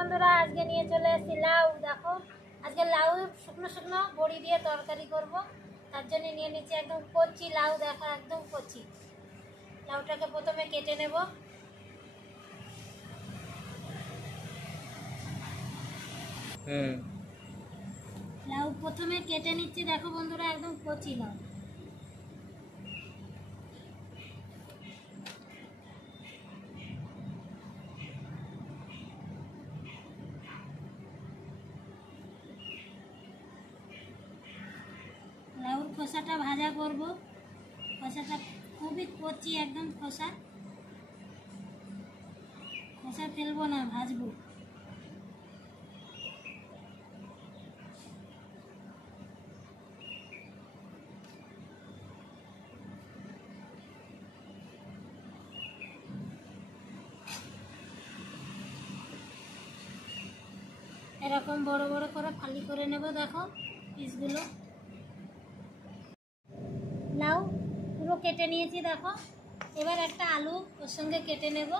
বন্ধুরা, আজকে নিয়ে চলে এসেছি লাউ। দেখো, আজকে লাউ শুকনো শুকনো বড়ি দিয়ে তরকারি করব। তার জন্য নিয়ে নিচ্ছি একদম কচি লাউ। দেখো, একদম কচি লাউটাকে প্রথমে কেটে নেব। লাউ প্রথমে কেটে নিচ্ছি। দেখো বন্ধুরা, একদম কচি লাউ। লাউর খোসাটা ভাজা করব। খোসাটা খুবই কচি, একদম খোসা ফেলবো না, ভাজবো। এরকম বড় বড় করে ফালি করে নেব। দেখো পিসগুলো লাউ পুরো কেটে নিয়েছি। দেখো, এবার একটা আলু ওর সঙ্গে কেটে নেব।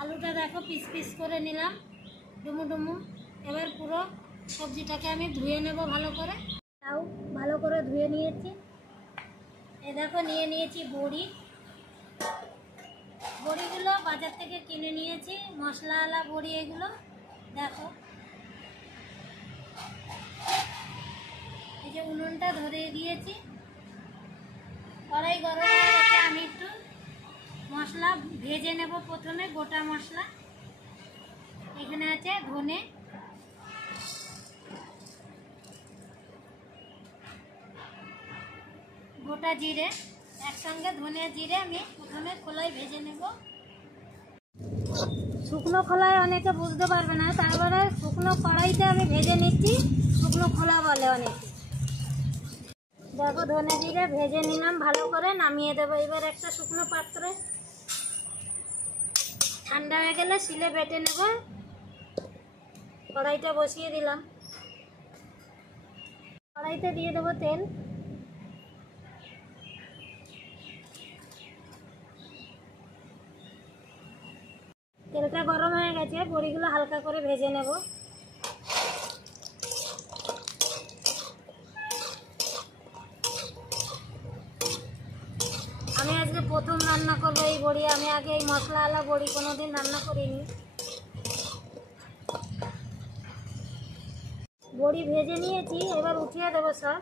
আলুটা দেখো পিস পিস করে নিলাম, ডুমু ডুমু। এবার পুরো সবজিটাকে আমি ধুয়ে নেব ভালো করে। লাউ ভালো করে ধুয়ে নিয়েছি। এ দেখো, নিয়ে নিয়েছি বড়ি। বড়িগুলো বাজার থেকে কিনে নিয়েছি, মশলাওয়ালা বড়ি এগুলো। দেখো, এই যে উনুনটা ধরিয়ে দিয়েছি, কড়াই গরম হয়ে গেছে। আমি একটু মশলা ভেজে নেব। প্রথমে গোটা মশলা এখানে আছে ধনে, গোটা জিরে, একসঙ্গে ধনে জিরে আমি প্রথমে খোলায় ভেজে নেব। শুকনো খোলায় অনেকে বুঝতে পারবে না, তারপরে শুকনো কড়াইতে আমি ভেজে নিচ্ছি। শুকনো খোলা বলে অনেকে। দেখো, ধনে জিরে ভেজে নিলাম ভালো করে, নামিয়ে দেবো। এবার একটা শুকনো পাত্রে ঠান্ডা হয়ে গেলে শিলে বেটে নেব। কড়াইটা বসিয়ে দিলাম। কড়াইতে দিয়ে দেবো তেল। তেলটা গরম হয়ে গেছে, বড়িগুলো হালকা করে ভেজে নেব। আমি আজকে প্রথম রান্না করবো এই বড়ি। আমি আগে এই মশলাওয়ালা বড়ি কোনোদিন রান্না করিনি। বড়ি ভেজে নিয়েছি, এবার উঠিয়ে দেবো সব।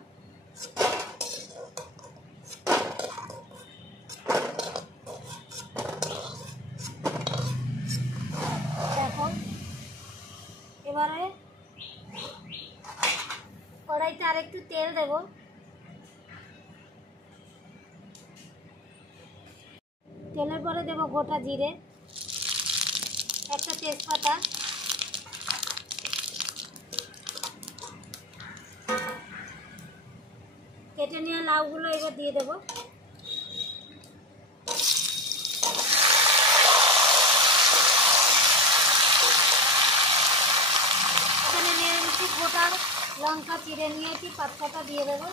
দেখো, এবারে কড়াইতে আরেকটু তেল দেব। তেলের পরে দেব গোটা জিরে, একটা তেজপাতা, কেটে নিয়ে লাউগুলো এবার দিয়ে দেবো। এখানে নিয়ে নিচ্ছি গোটা লঙ্কা, চিড়ে নিয়েছি, পাতাটা দিয়ে দেবো।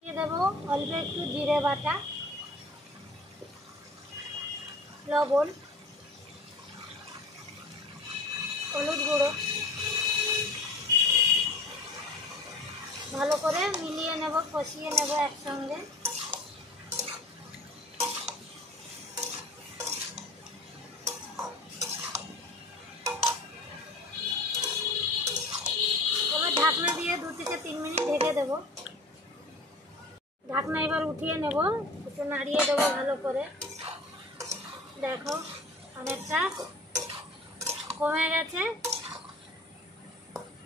দিয়ে দেবো অল্প একটু জিরে বাটা, লবণ, হলুদ গুঁড়ো। ভালো করে মিলিয়ে নেব, কষিয়ে নেব একসঙ্গে। এবার ঢাকনা দিয়ে 2 থেকে 3 মিনিট ঢেকে দেবো। ঢাকনা এবার উঠিয়ে নেব, একটু নাড়িয়ে দেবো ভালো করে। দেখো, অনেকটা কমে গেছে।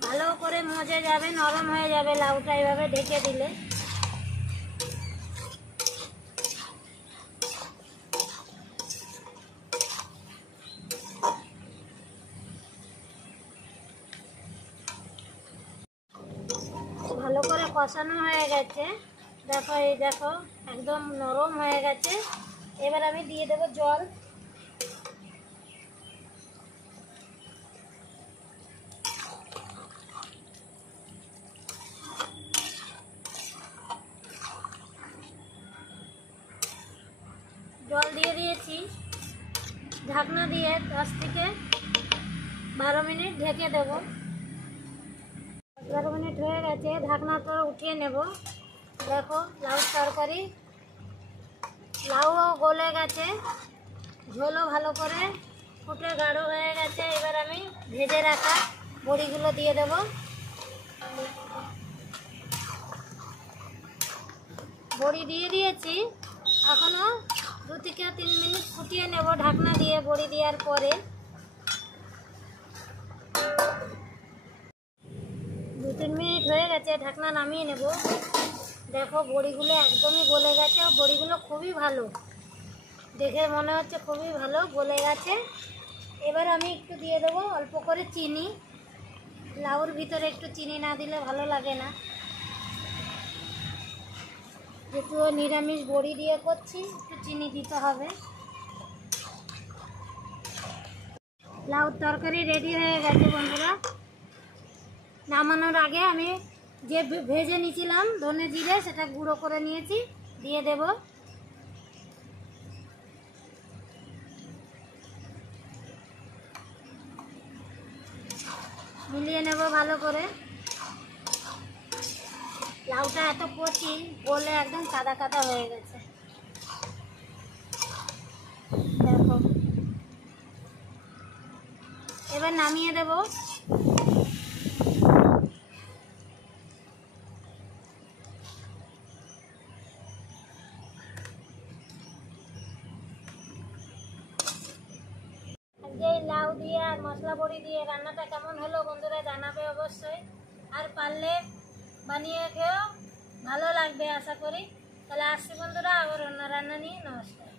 ভালো করে মজে যাবে, নরম হয়ে যাবে লাউটা এইভাবে ঢেকে দিলে। ভালো করে কষানো হয়ে গেছে। দেখো এই দেখো একদম নরম হয়ে গেছে। এবার আমি দিয়ে দেবো জল। জল দিয়ে দিয়েছি, ঢাকনা দিয়ে 10 থেকে 12 মিনিট ঢেকে দেব। 12 মিনিট হয়ে গেছে, ঢাকনাটা উঠিয়ে নেব। দেখো লাউ তরকারি, লাউও গলে গেছে, ঝোলও ভালো করে ফুটে গাঢ় হয়ে গেছে। এবার আমি ভেজে রাখা বড়িগুলো দিয়ে দেব। বড়ি দিয়ে দিয়েছি, এখনও 2 থেকে 3 মিনিট ফুটিয়ে নেব ঢাকনা দিয়ে। বড়ি দেওয়ার পরে 2-3 মিনিট হয়ে গেছে, ঢাকনা নামিয়ে নেব। দেখো বড়িগুলো একদমই গলে গেছে, বড়িগুলো খুবই ভালো, দেখে মনে হচ্ছে খুবই ভালো গলে গেছে। এবার আমি একটু দিয়ে দেবো অল্প করে চিনি। লাউর ভিতরে একটু চিনি না দিলে ভালো লাগে না, যেহেতু নিরামিষ বড়ি দিয়ে করছি একটু চিনি দিতে হবে। লাউ তরকারি রেডি হয়ে গেছে বন্ধুরা। নামানোর আগে আমি যে ভেজে নিয়েছিলাম ধনে জিরে, সেটা গুঁড়ো করে নিয়েছি, দিয়ে দেব। মিলিয়ে নেব ভালো করে। লাউটা এত কচি, গলে একদম কাদা কাদা হয়ে গেছে। দেখো এবার নামিয়ে দেব। আজকে এই লাউ দিয়ে আর মশলা বড়ি দিয়ে রান্নাটা কেমন হলো বন্ধুরা জানাবে অবশ্যই। আর পারলে বানিয়ে খেয়েও, ভালো লাগবে আশা করি। তাহলে আসছি বন্ধুরা, আবার অন্য রান্না নিয়ে। নমস্কার।